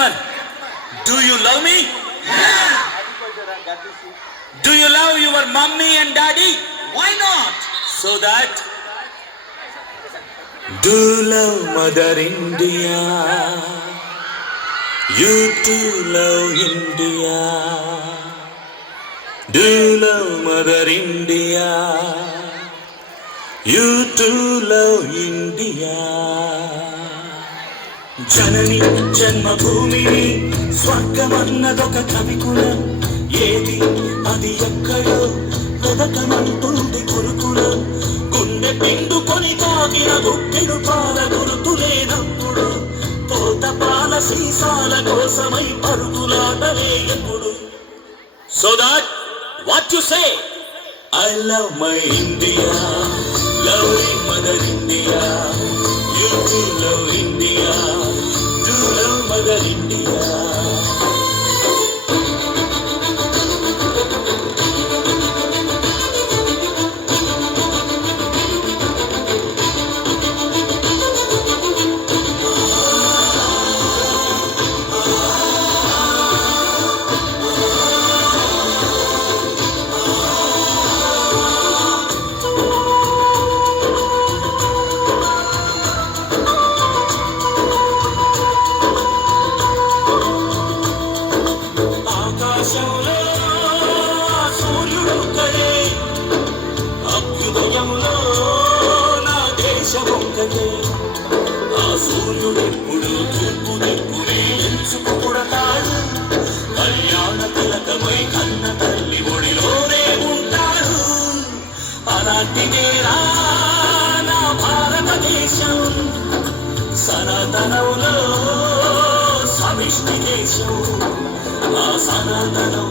gentlemen, do you love me? Do you love your mommy and daddy? Why not? So that do love Mother India. You too love India. Do love Mother India. You too love India. జనని జన్మభూమిని స్వర్గమన్నదొక కవికులం. ఏది అది ఎక్కడో వెదకమంటుంది గురుకులం. గుండె పిండుకొని తాగిన గుప్పెడు పాల గురుతులేనప్పుడు తోట పాల సీసాల కోసమై పరుగులాటలే ఎప్పుడు. So that what you say? I love my India, loving Mother India. You too love India, do love Mother India. ఆకాశంలో సూర్యుడొక్కడే, అభ్యుదయంలో నా దేశమొక్కటే. ఆ సూర్యుడెప్పుడు తూర్పు దిక్కునే ఎంచుకు పుడతాడు. కళ్యాణ తిలకమై కన్న తల్లి ఒడిలోనే ఉంటాడు. అలాంటిదేరా నా భారతదేశం, సనాతనంలో సమిష్టి దేశం. ఆ సనాతనం